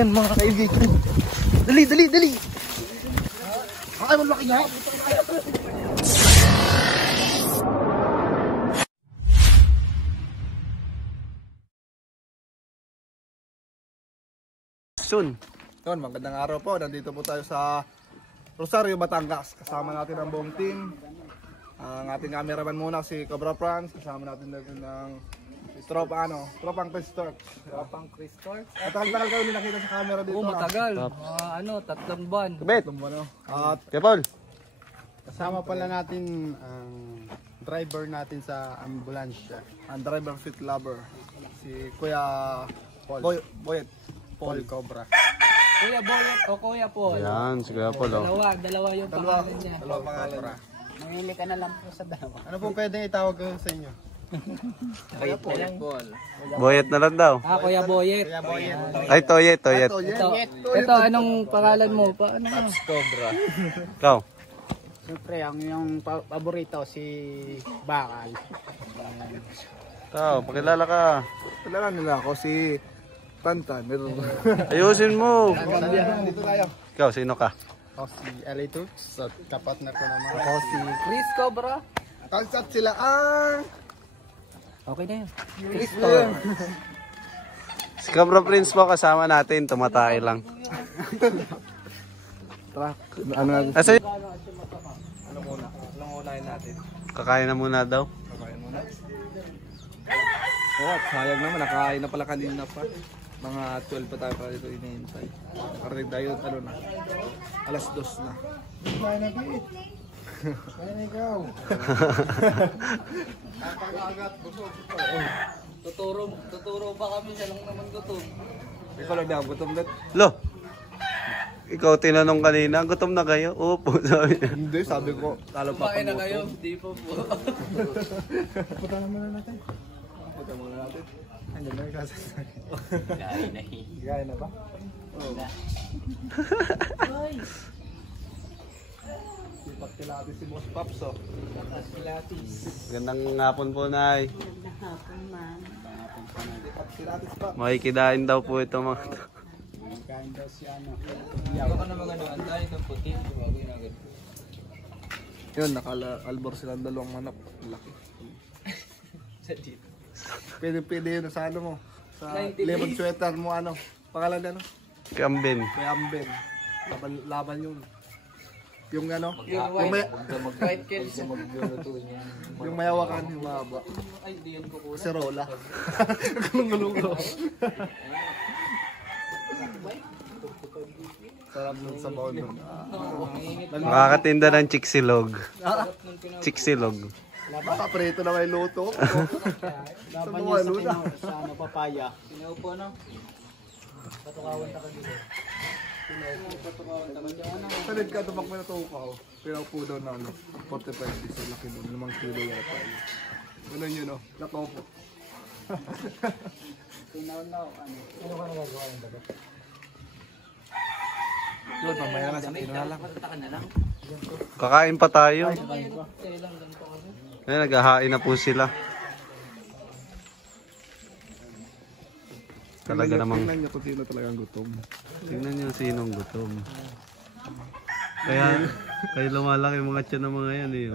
Yan mga kaibigan. Dali, dali, dali. Ay, malaki nga. Soon. Yun, magandang araw po. Nandito po tayo sa Rosario, Batangas. Kasama natin ang buong team. Ang ating cameraman muna si Cobra Franz. Kasama natin ng Tropang Chris Torch. Tropang Chris Torch. Matagal-tagal kayo din nakita sa camera dito. Oo, matagal. 3 buwan. Kabit. At Kepol. Kasama pala natin ang driver natin sa ambulansya. Ang driver fit lover. Si Kuya Paul. Boyet. Paul Cobra. Kuya Boyet o Kuya Paul. Yan, si Kuya Paul. Dalawa yung pangalan niya. Dalawa pangalan. Mamili ka na lang po sa dalawa. Ano pong pwedeng itawag ko sa inyo? Kuya Paul. Boyet na lang daw. Kuya Boyet. Kuya Boyet. Ay, Toyet, Toyet. Ito, anong pangalan mo? Ano mo? Cobra. Ikaw. Siyempre, ang yung paborito si Bakal. Ikaw, pakilala ka. Kailangan nila ako si Tantan. Ayusin mo. Dito tayo. Ikaw, sino ka? Ako si LA Toots. So, kapatner ko naman. Ako si Chris Cobra. Kalsat sila ang Okay na yun. Cristo. Si Cobra Prince po kasama natin. Tumatay lang. Tara, ano natin? Asa Ano muna? Anong unahin natin? kakain na muna daw. Kakain muna. Oh, sayang naman. Nakain na pala kanina pa. Mga 12 pa tayo pa dito inihintay. Nakarating tayo, ano na? Alas 2 na. Kaya na, Pete. Kaya na ikaw. Napakagat, busog. Tuturo pa kami, siya lang naman gutom. Ikaw lang na, gutom na. Lo, ikaw tinanong kanina, gutom na kayo? Opo, sabi niya. Hindi, sabi ko, talo pa Kumain na kayo, di pa po. Punta muna natin. Punta muna natin. Andiyan na yung kasasay. Gaya na ba? Oo. Sipat kilatis si Boss Pops, oh. Gandang hapon po, Nay. Magandang hapon, ma'am. Sipat kilatis pa. Makikidain daw po ito mga to. Kain daw si ano. Baka na magano, antayin ng puti. Yun, naka-albor silang dalawang manok. Laki. Sa dito. Pwede yun sa ano mo. Sa 90 lemon days. sweater mo, ano. Pangalan ano? Kambin. Kay Amben. Laban yun. Yung ano? Yung Yung may... white kills. Yung mayawakan, yung mahaba. Ay, di yan ko Si Rola. Gulong-gulong ko. Sarap nun sa baon nun. Makakatinda ng chiksilog. Chiksilog. Baka preto na may luto. Laban niya sa kino, sa ano, papaya. Pinaupo na. Patukawan ta ka dito. Patukawan ta ka dito. Salid ka, tumak mo na tukaw. Pinaupo daw na ano. 45 days sa laki doon. 5 kilo yata. Ganun yun, oh. Nakopo. Tinaw-naw, ano. Ano ka nagagawa ng dagat? Yun, mamaya na sa kino na lang. Kakain pa tayo. Ayan, naghahain na po sila. Talaga namang Tingnan niyo kung sino talagang gutom. tingnan niyo sinong gutom. Kaya lumalaki mga tiyan ng mga yan eh.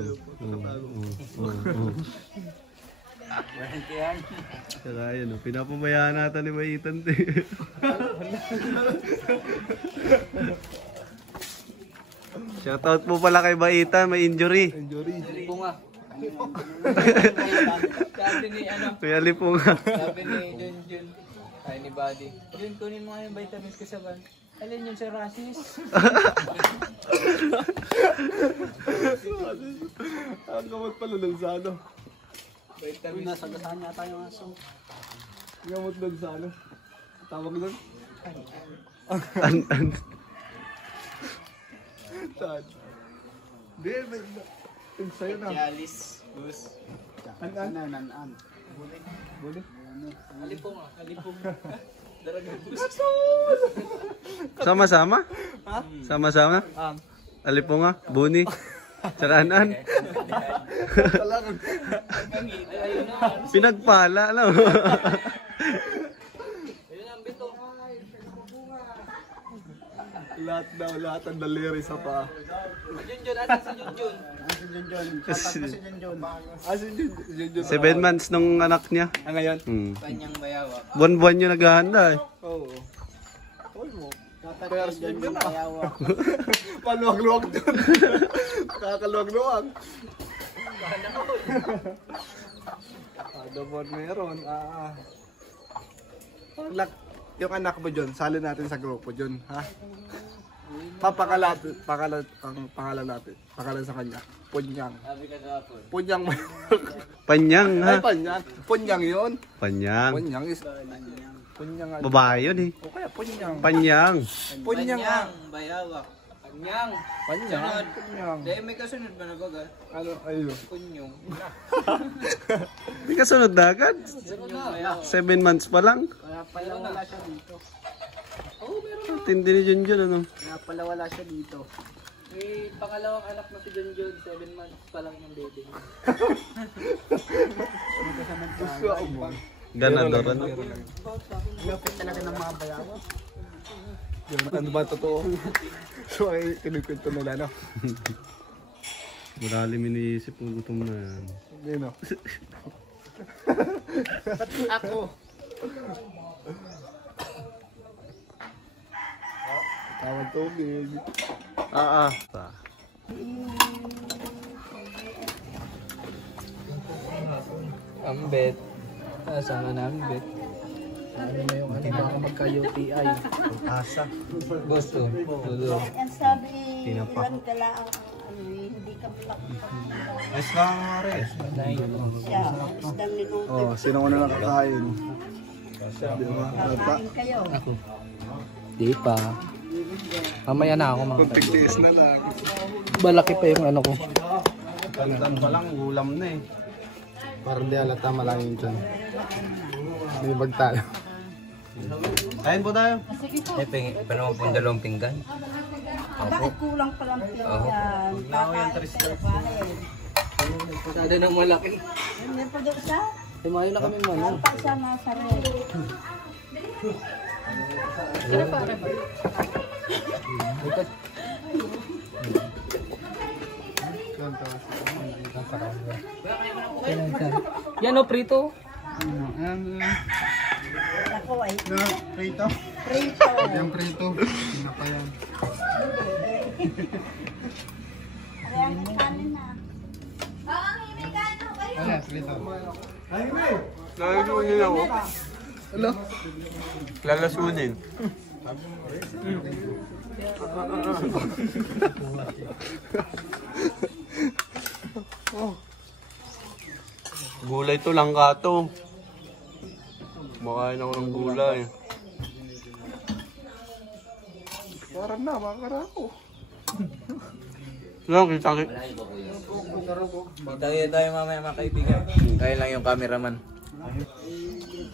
Kaya yun, pinapabayaan natin ni Maitan. Shoutout po pala kay Maitan, may injury. Injury. Bunga. Sabi ni ano, Kuya Lipunga. sabi ni Jun. Ay ni Buddy. Jun, kunin mo nga yung vitamins ko sa van. Alin yun sa rasis? Ang gamot pala dun sa ano. Vitamins. Nasa gasahan yata yung aso. Gamot dun sa ano. Tawag dun. Saan? Di, yung sa'yo na. Yalis. Bus. Nan. Buli. Alipong ah. Alipong. Daragang bus. Sama-sama? Sama-sama? Alipunga, Buni, Tsaka Talagang. Ayun na. pinagpala, ano? Ayun ang bito. Lahat ng daliri sa pa. Junjun, asan si Junjun? Si Junjun. Tatak ko si Junjun. Junjun. 7 months nung anak niya. Ngayon? Kanyang bayawa. Buwan-buwan yung naghahanda eh. Oo. Tatak ko si Junjun. Kayawa. Paluwag-luwag dun. Kakaluwag-luwag. Kada buwan meron. Yung anak mo dyan, sali natin sa grupo dyan, ha? Ang pangalan natin. Pangalan sa kanya. Punyang. Sabi ka kahapon. Punyang. Panyang ha? Ay, Panyang. Punyang yun. Panyang. Punyang is... Punyang. Babae yun eh. O kaya Punyang. Panyang. Punyang. Bayawa. Panyang. Panyang. Sunod. Punyang. Dahil may kasunod ba na baga? Ano, ayun. Punyong. Hindi ka sunod na agad. Punyong bayawa. 7 months pa lang. Kaya pala wala siya dito. Tindi ni Junjun ano. Kaya pala wala siya dito. May pangalawang anak na si Junjun, 7 months pa lang yung baby. Gusto ako mo. Ganador ano. Lapit talaga ng mga bayawa. Ano ba totoo? So ay kinukwento nila, no? Malalim iniisip kung gutom na yan. Hindi, no? Ako. Tawag tubig. Ambet. Saan ka na ambet? Ano na yung ano baka magka-UTI. Asa. Gusto. Tulo. Ang sabi, ilan ka lang ang hindi ka Ayos ka nga rin. siya. Isdang minuto. Oh, sino ko na nakakain? Di ba? Bata. Kain kayo. Di pa. Mamaya na ako mga. Kunting tiis na lang. Balaki pa yung ano ko. Tandan pa lang, ulam na eh. Parang di halata malaking dyan. May bagtalo. Kain po tayo. Paano mo pong dalawang pinggan? Bakit kulang palang pinggan? Ada ng malaki. May pa doon sa? Tumayo na kami man. Pa sa mga sarili. Yan o, prito. Ako ay Prito? prito. Yung prito. Hindi pa yan. Kaya ang kanin na. Ano, prito? Lalasunin ako. Hello? Lalasunin. Gulay to lang ka to. Makain ako ng gulay. Parang na, makakara ako. Lang, kita. Kita tayo mamaya mga kaibigan. Tayo lang yung cameraman.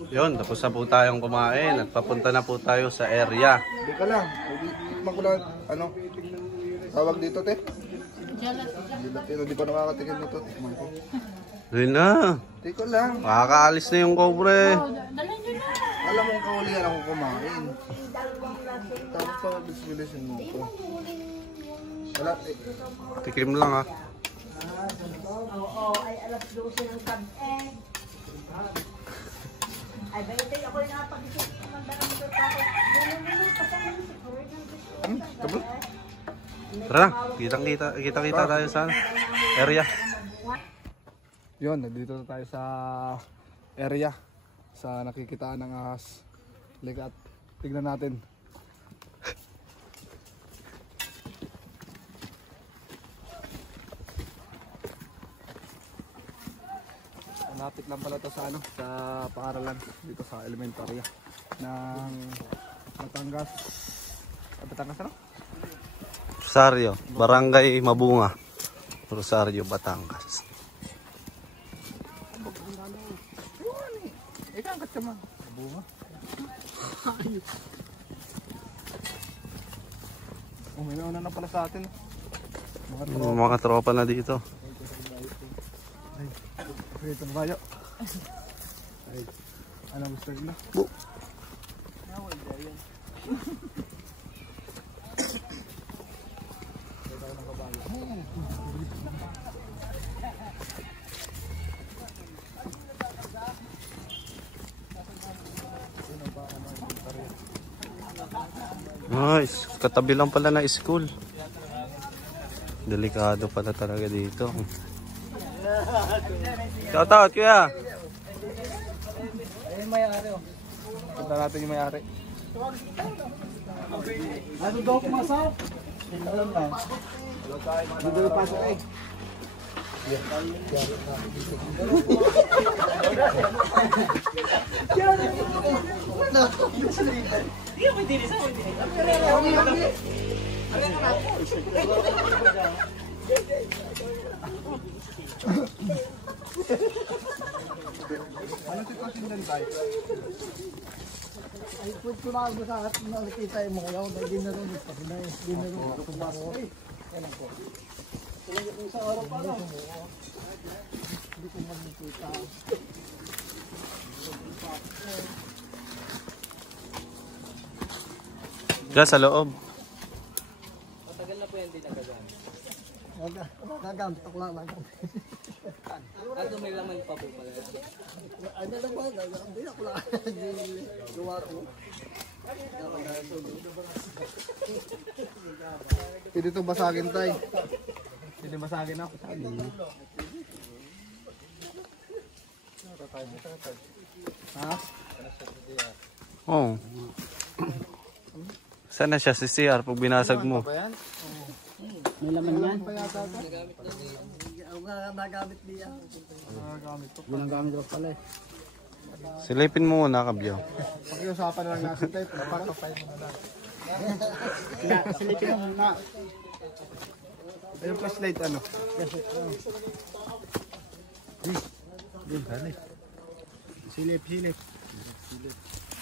Yun, tapos na po tayong kumain at papunta na po tayo sa area. Hindi ka lang. Makulang, ano? Tawag dito, te? Hindi ko nakakatikin nito. Tikman ko. Rin na. Hindi ko lang. Makakaalis na yung kobre. Alam mong kaulihan ako kumain. Tapos pa, bisbilisin mo ko. Wala, eh. Tikim lang ha. Oo, ay alas 12 ng kab-eh. Ay, baitay ako yung nakapag-isip ng dalang ito. Lulu, pasahin mo sa Tama? Tara na, kita-kita tayo sa area. Yun, nandito na tayo sa area. Sa nakikitaan ng ahas. Ligat. Tignan natin. Malapit lang pala to sa ano, sa paaralan dito sa elementarya ng Batangas. Batangas ano? Rosario, Barangay Mabunga. Rosario, Batangas. Ikaw angkat ka man. Bunga. Oh, may nauna na pala sa atin. Mga tropa na dito. Dito na tayo. Ay, ano gusto nila? Nice. Katabi lang pala na school. Delikado pala talaga dito. Shout out, kuya. Ayun may-ari oh. Punta natin yung may-ari. Ano daw pumasaw? Alam na. Dito yung pasok eh. Anong sitwasyon din tayo? Ay, pwede ko na ako sa akin nakikita yung mga yaw. Hindi na rin. Hindi na rin. Kupasok eh. Yan po. Kung sa araw pa lang. Hindi ko makikita. Diyan sa loob. Matagal na po yan din nagagamit. Gagamit ako lang. Ano may laman pa po pala. Ano lang ba? Hindi ako lang. Gawa ko. Pwede ito basagin tayo. Pwede basagin ako. Ha? Oh. Sana siya si CR pag binasag mo. May laman yan? Nagamit niya. Ginagamit ko pala eh. Silipin mo muna, Kabyo. Pakiusapan na lang natin tayo. Para kapay mo na lang. Silipin mo na. Yung flashlight ano? Silip.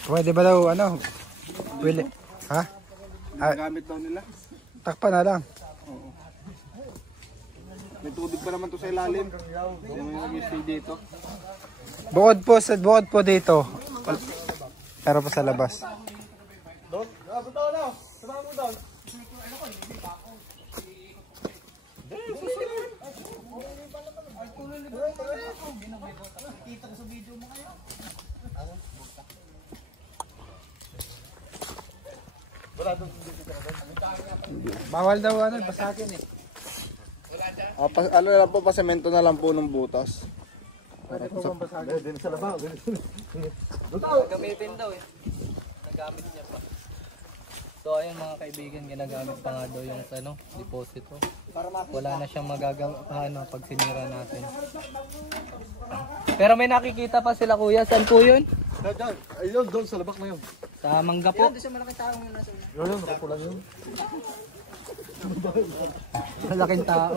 Pwede ba daw ano? Pwede. Ha? Gamit daw nila. Takpan na lang. May tubig pa naman to sa ilalim. Hindi mo yung nag-stay dito. Bukod po dito. Pero pa sa labas. Bawal daw ano, basagin eh. Ano na lang po, pasemento na lang po ng butas. Gamitin daw eh. Nagamit niya pa. So ayun mga kaibigan, ginagamit pa nga daw yung ano, deposito. Wala na siyang magagawa pag sinira natin. Pero may nakikita pa sila kuya. Saan po yun? Ayun, doon sa labak na yun. Sa Mangga po. Yun, nakapulan yun. Malaking tao.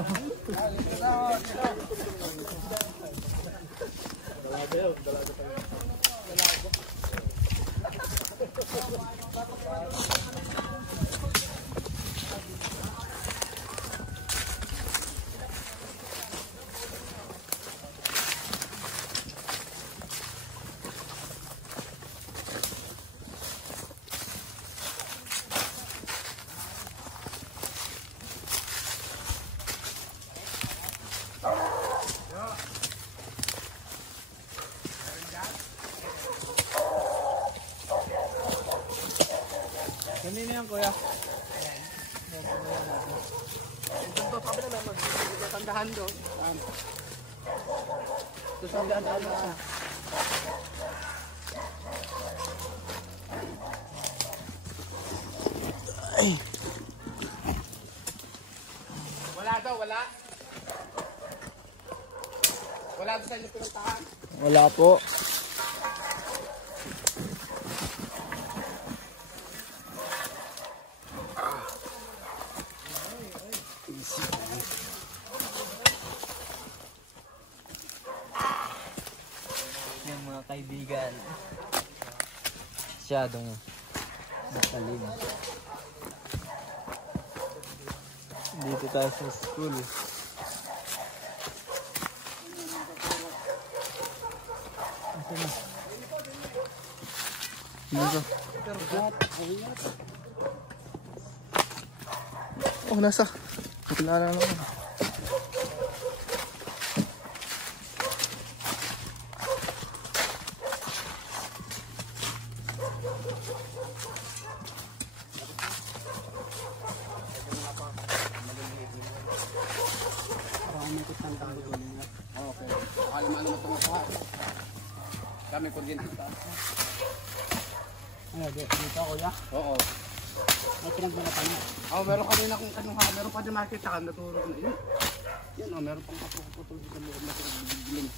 Kanina yan kuya. Ito sabi na naman, tandahan doon. Ito tandahan ano na. Wala daw, wala. Wala daw sa inyo pinuntahan. Wala po. Yan mga kaibigan. Masyadong matalim. Dito tayo sa school. Oh, nasa. Kilala naman. Okay. Akala mo ano matungkol. Kami po din. Ano, dito ako ya? Oo. May pinagbalatan na. Meron kami na kung ano ha, meron pa din market saka natulog na yun. Yan meron pang kaputol sa loob na pinagbibiling.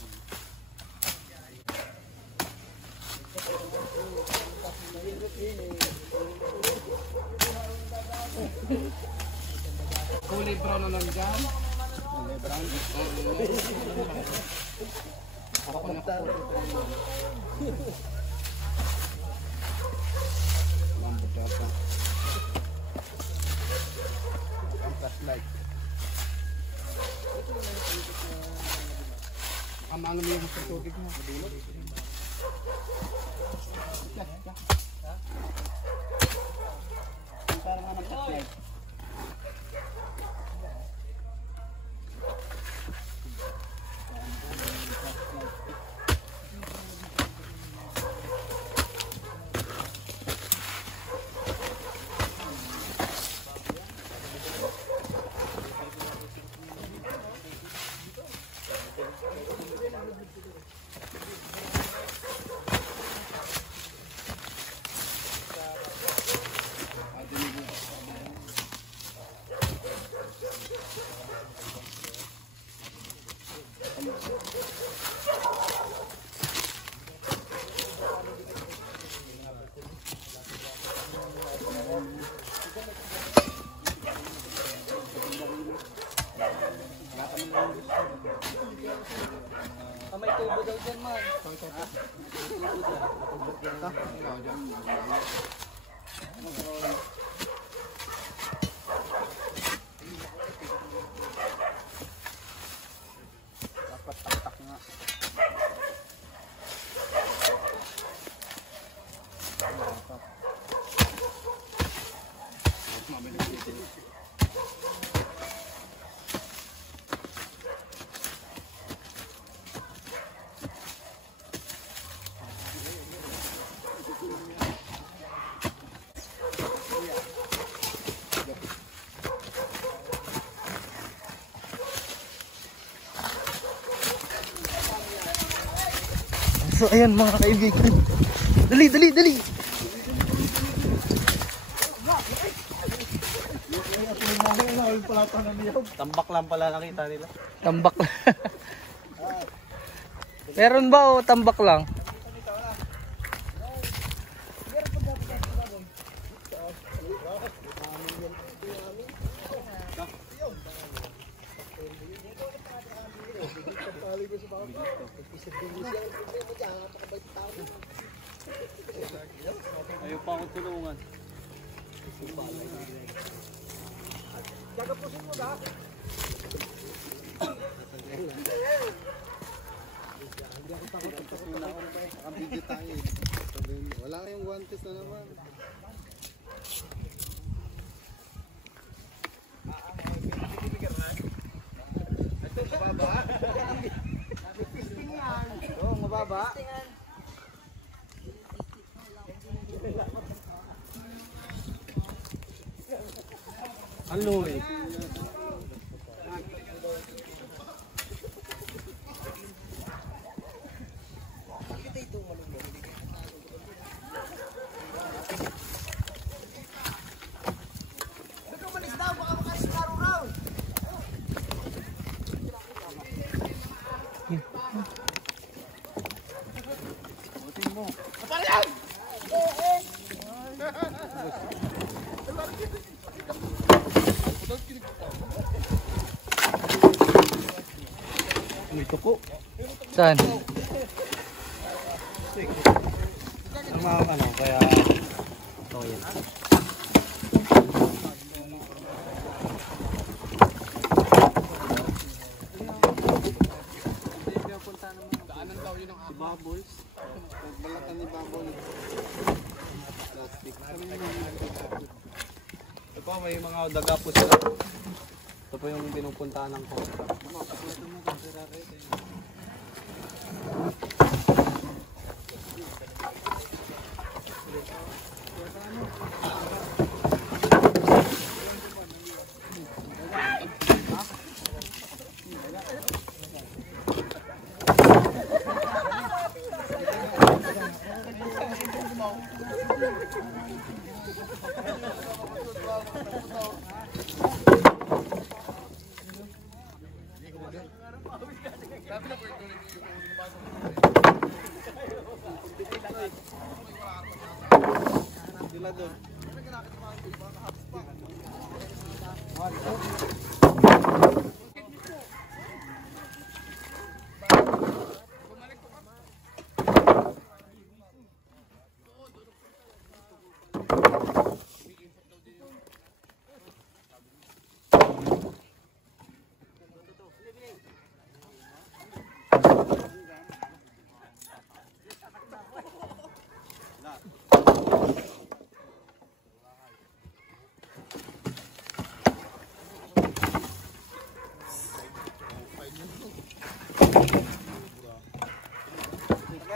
Kulay brown na lang dyan. Kulay brown. Ako na ang flashlight. Ang ano mo yung sa tubig mo? Madulog. Parang nga ng flashlight. May tubo daw dyan, man. Dapat taktak nga. So ayan mga kaibigan. Dali, dali, dali. Tambak lang pala nakita nila. Tambak lang. Meron ba o tambak lang? Ayaw pa ako tulungan. Wala kayong guantes na naman. Mababa? Ano eh? May tuko. Saan? Ang mga ano, kaya ito yan. Daanan daw yun ang bubbles. Pagbalatan ni bubble. Plastic. Ito po, may mga daga po sila. Ito po yung pinupuntahan ng contract.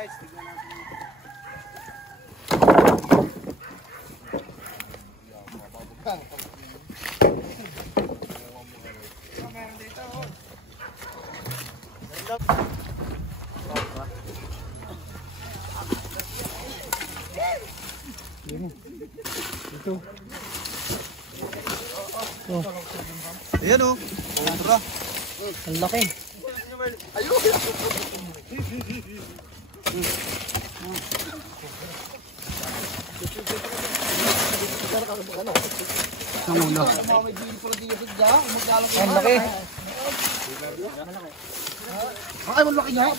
guys, tignan natin. Ayan o. Ang laki. Ang laki. Ay, malaki niya.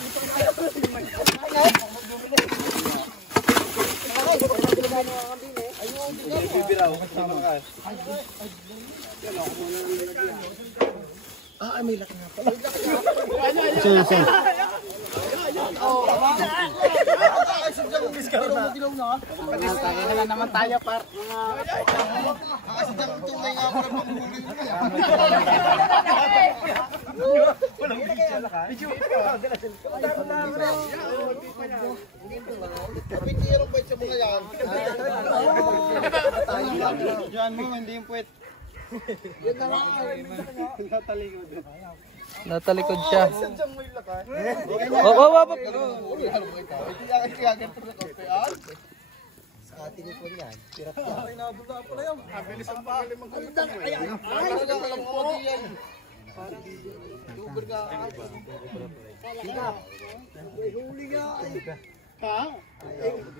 Ay, may laki nga pala. Tayo na naman tayo, par. Diyan mo, hindi yung puwet. Natalikod siya. Oh, oh, oh, oh.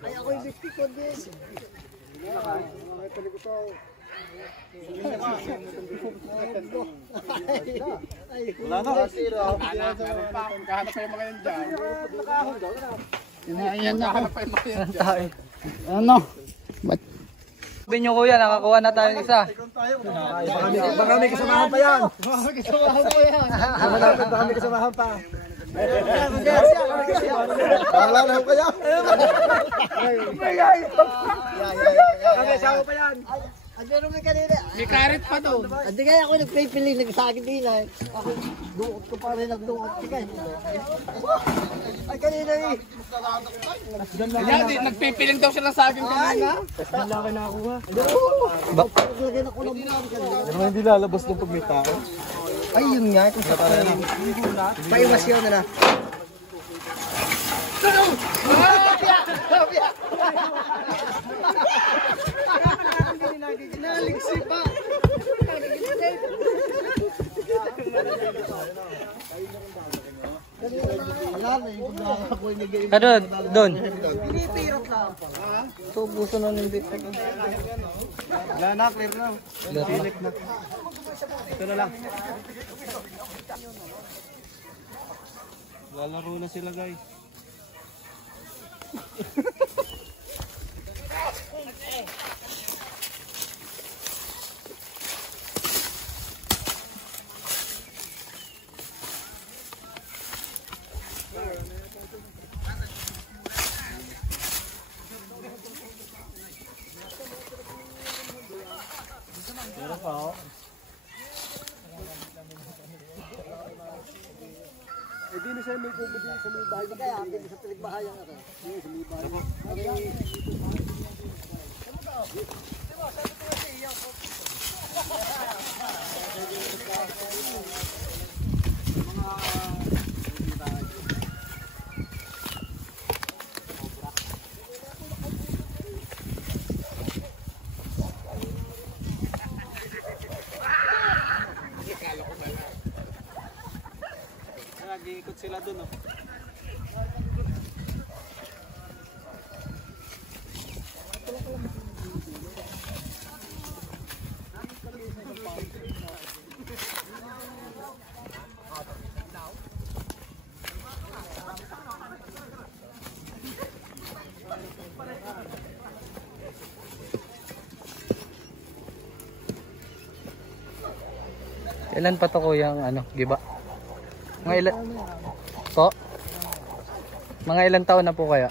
Ay, ako yung biscuit ko din. Wala na. Kahanap pa yung mga yan dyan. Ayan na, kahanap pa yung mga yan dyan. Tayo. Ano? Sabi nyo kuya, nakakuha na tayo ng isa. Baka may kasamahan pa yan. Baka may kasamahan pa. Bahala na ako kaya. May kasama pa yan. Ay, meron may kanina. May karit pa doon. Hindi kaya ako nagpipiling nagsakit din ay. Ako, duot ko pa rin nagduot. Ay, kanina eh. Yan, nagpipiling daw siya ng saging kanina. Lagyan ako ng buwan kanina. Ano hindi lalabas ng pag may tao? Ay, yun nga. Kung sa parang paiwas yun na. Naliksi pa. Wala na yung pagkakako ko yung nag-iim. Ano, doon. Pinipirot lang. Tubuso na ng bit. Wala na, clear na. Silip na. Ito na lang. Lalaro na sila guys. Hindi na siya may bubudi sa may bahay. Kaya, hindi sa pinagbahayan ako. Hindi sa may bahay. Nag-iikot sila dun, oh. Ilan pa to kuya ang ano, giba? Mga ilan? Po? Mga ilang taon na po kaya?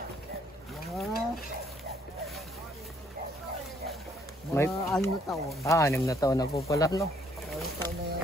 May... Mga 6 na taon. 6 na taon na po pala, no? 6 taon na yan.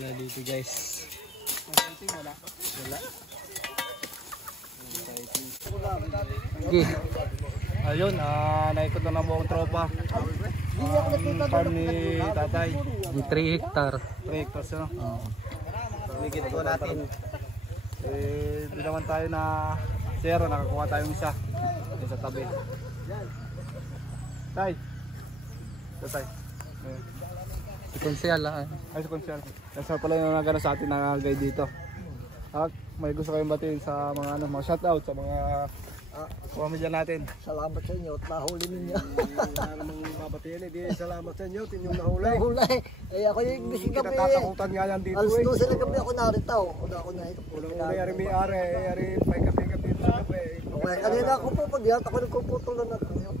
Wala dito guys. Okay. Ayun, naikot na buong tropa. Farm ni tatay. Di 3 hectare. 3 hectares no? Ligit ko natin. Di naman tayo na zero, nakakuha tayong isa. Yung sa tabi. Tay. Tay. Si Konsyal Ay, sa konsyal. Kasi pala yung nagano sa atin na guide dito. At may gusto kayong batiin sa mga mga shoutout sa mga pamilya natin. Salamat sa inyo at nahuli ninyo. Wala namang babatiin eh. Di salamat sa inyo. Tinyong nahulay. Nahulay. Eh ako yung bising gabi. Kinatatakutan nga yan dito Alas eh. 12 na gabi ako narito. Ako na ito. Unang-una yari may are. Yari may kape-kape dito sa gabi. Okay, kanina ako po pag ako nagpuputulan na kayo.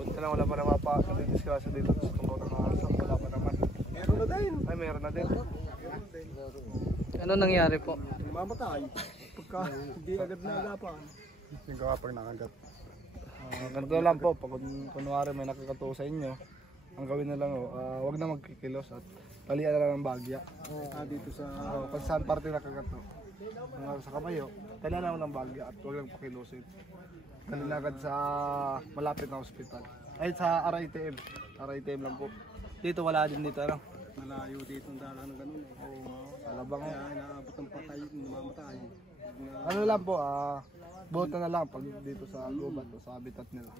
Buti na wala pa naman pa discuss dito sa tungkol ng asap. Wala pa naman. Meron na din. Ay, mayroon na din. Ano nangyari po? Mamatay. Pagka hindi agad na agapan. Yung kapag nakagat. Ganito lang po, pag kunwari may nakakato sa inyo, ang gawin na lang, wag na magkikilos at talian na lang ng bagya. Dito sa... Kung saan parte nakakato, sa kamayo, talian na lang ng bagya at wag lang pakilosin. Dali na agad sa malapit na ospital. Ay, sa RITM. RITM lang po. Dito wala din dito, ano? Malayo dito ang dala ng ganun eh. Sa labang. Kaya inaabot ang patay, namamatay. Ano lang po, boto na lang pag dito sa gubat o sa habitat nila.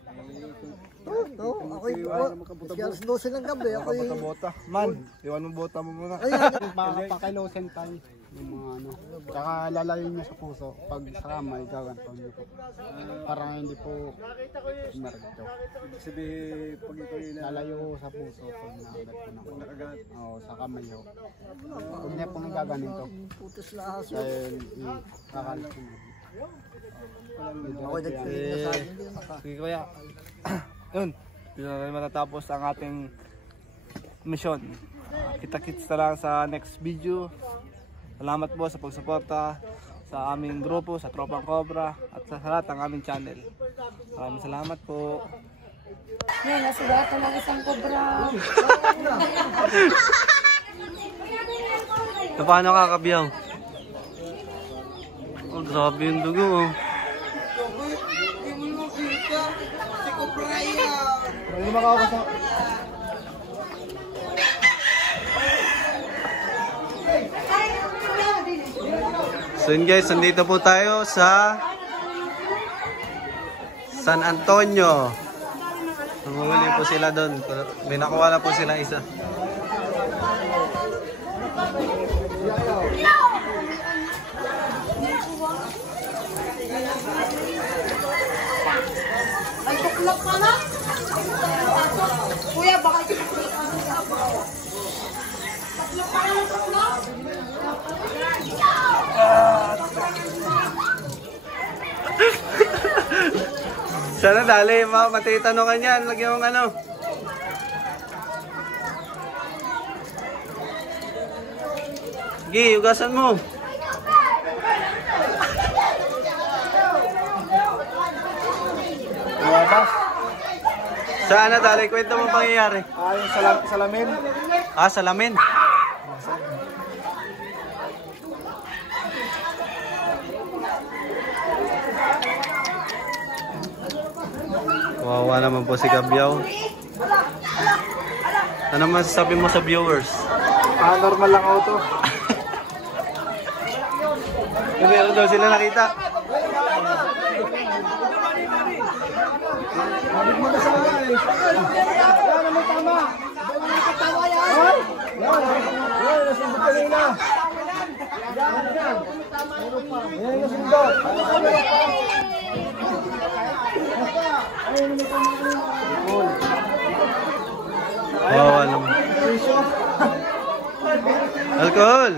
Ito, ako yung kasi alas 12 ng gabi. Ako yung... Bota-bota. Man, iwan mo bota mo muna. Pakilosin tayo. Yung mga ano. Tsaka lalayin nyo sa puso. Pag sa kamay, gaganto nyo po. Para hindi po marito. Sabi, pag ito yun Lalayo sa puso pag nakagat po na. nakagat. Oo, sa kamay ho. Huwag niya pong gaganito. Putos na aso. Dahil kakalit po. Ako nagpilig na sa akin. Sige kuya. Yun, dito na rin matatapos ang ating mission. Kita-kits na lang sa next video. Salamat po sa pagsuporta sa aming grupo, sa Tropang Cobra at sa lahat ng aming channel. Maraming salamat po. Yan, nasugatan ng isang kobra. Paano kakabiyaw? Oh, grabe yung dugo oh. Hindi makakasama. So yun guys, nandito po tayo sa San Antonio. Nanguhuli po sila doon. May nakuha na po sila isa. Ay, tuklap ka na? Kuya, baka tuklap ka na ng tuklap? Sana dali, matitanong yan. Lagyan mong ano. Gi, ugasan mo. Saan na dali? Kwento mo pangyayari. Yung salamin. Ah, salamin. Wawa naman po si Kabyaw. Ano masasabi mo sa viewers? Normal lang auto. Meron daw sila nakita. Habig mo na sa mga eh. Yan, ano tama? Yan, yan, nasundot kanina. Yan. Yan, nasundot. Wawa naman. Alcohol!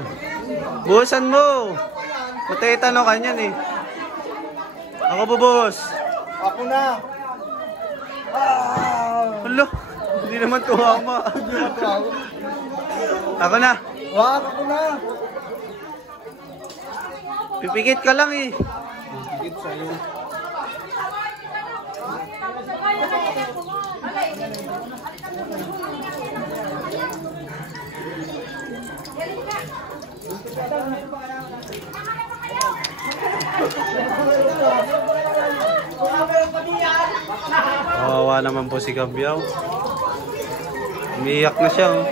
Buhusan mo! Matay-tanong ka niyan eh. Ako bubuhos. Ako na. Alo, hindi naman tuwama. Ako na. Wag, ako na. Pipikit ka lang eh. Pipikit sa'yo. Kawawa naman po si Kabyaw. Umiiyak na siya. Oh.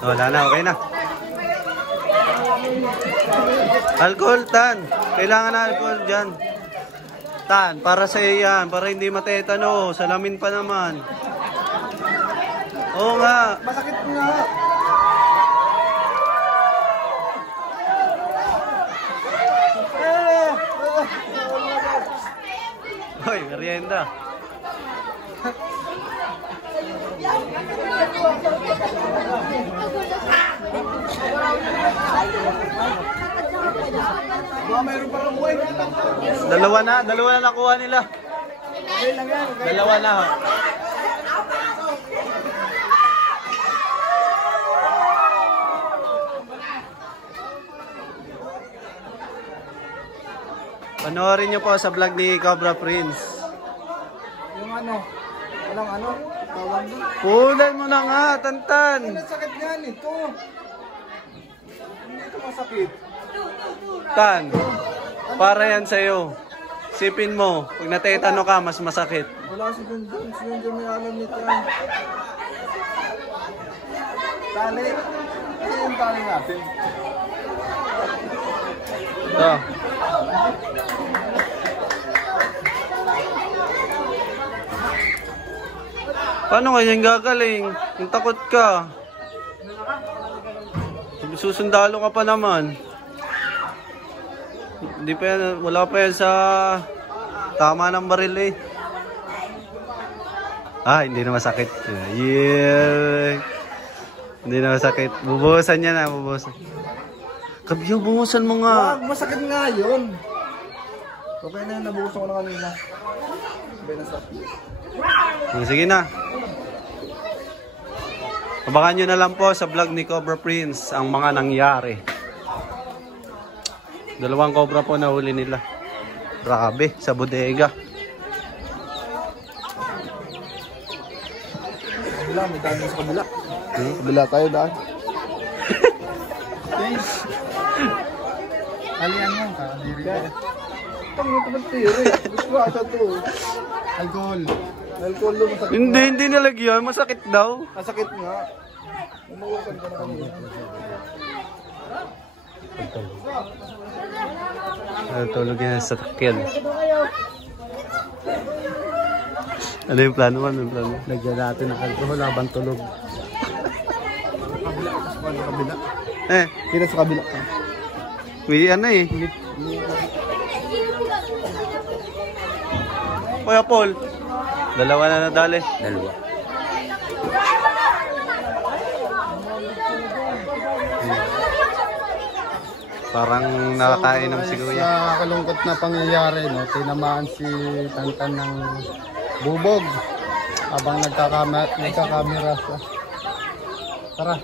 Wala na, okay na. Alcohol, Tan. Kailangan na alcohol dyan. Tan, para sa iyo yan. Para hindi matetano. Salamin pa naman. Oo nga. Masakit nga. Hoy, merienda. Dalawa na nakuha nila. Dalawa na. Ho. Panoorin nyo po sa vlog ni Cobra Prince. Yung ano, walang ano, tawag doon. Pulan mo na nga, Tantan. Ang sakit nga nito. Hindi ito masakit. Tan, para yan sa'yo. Sipin mo, pag natetano ka, mas masakit. Wala si Junjun. Si Junjun may alam nito yan. Tali. Ano yung tali natin? Ito. Paano ganyan gagaling? Kung takot ka. Susundalo ka pa naman. Hindi pa yan, wala pa yan sa tama ng baril eh. Ah, hindi na masakit. Yeah. Hindi na masakit. Bubuhusan niya na, bubuhusan. Kabyaw, buhusan mo nga. Wag, masakit nga yun. Okay na yun, nabuhusan ko na kanina. Sabay na sakit. Sige na. Abangan nyo na lang po sa vlog ni Cobra Prince ang mga nangyari. Dalawang cobra po nahuli nila. Grabe, sa bodega. Kabila, may dami sa kabila. Kabila tayo daan. Alian mo ka, diri ka. Pangit naman tiri. Gusto ko ata to. Alcohol. Alcohol lang masakit. Hindi nalagyan. Masakit daw. Masakit nga. Umuusan ka na kanina. Tulog yan sa takyan. Ano yung plano mo? Ano yung plano? Lagyan natin ng alcohol habang tulog. Kabila. Eh, Kira sa kabila. may ano eh. Kuya Paul. Dalawa na nadali. Dalawa. Parang nakakainom si Kuya. Sa kalungkot na pangyayari, no, tinamaan si Tantan ng bubog habang nagkakamera siya. Tara.